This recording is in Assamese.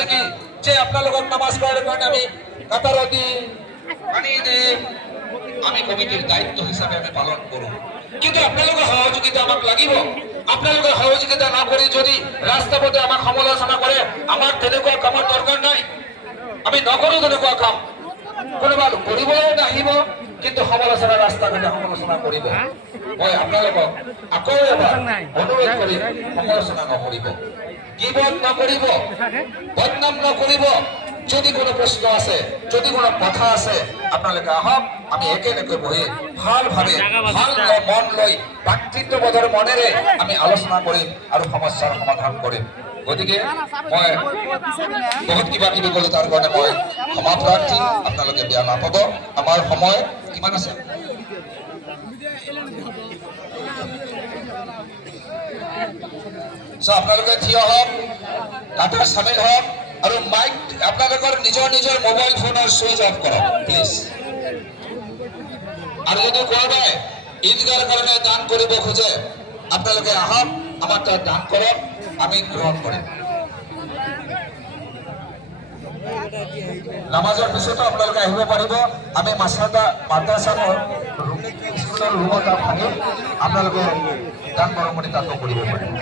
নেকি যে আপোনালোকক নামাজ পঢ়াৰ কাৰণে আমি কাটাৰত দি পানী দি আমি কমিটিৰ দায়িত্ব হিচাপে আমি পালন কৰোঁ। কিন্তু আপোনালোকৰ সহযোগিতা আমাক লাগিব। আপোনালোকৰ সহযোগিতা নকৰি যদি ৰাস্তা পথে আমাক সমালোচনা কৰে, আমাৰ তেনেকুৱা কামৰ দৰকাৰ নাই, আমি নকৰোঁ তেনেকুৱা কাম। কোনোবা কৰিবলৈ নাহিব কিন্তু সমালোচনা ৰাস্তা ঘাটে সমালোচনা কৰিব। মই আপোনালোকক আকৌ এবাৰ অনুৰোধ কৰিম, সমালোচনা নকৰিব, গিবত নকৰিব, বদনাম নকৰিব। যদি কোনো প্ৰশ্ন আছে, যদি কোনো কথা আছে, আপোনালোকে আহক, আমি একেলগে বহি ভালভাৱে ভাল মন লৈ ভাতৃত্ববোধৰ মনেৰে আমি আলোচনা কৰিম আৰু সমস্যাৰ সমাধান কৰিম। গতিকে মই বহুত কিবা কিবি ক'লো, তাৰ কাৰণে মই ক্ষমা প্ৰাৰ্থী, আপোনালোকে বেয়া নাপাব। আমাৰ সময় কিমান আছে? আপোনালোকে থিয় হওক, কাটাৰ চামিল হওক আৰু মাইক আপোনালোকৰ নিজৰ নিজৰ মোবাইল ফোনৰ সুইচ অফ কৰক প্লিজ। আৰু যদি কোনোবাই ঈদগাৰ কাৰণে দান কৰিব খোজে, আপোনালোকে আহক, আমাৰ তাত দান কৰক, আমি গ্ৰহণ কৰিম। নামাজৰ পিছতো আপোনালোকে আহিব পাৰিব। আমি মাদ্ৰাছা স্কুলৰ ৰুমত ভাঙি আপোনালোকে দান বৰঙণি তাতো কৰিব পাৰিব।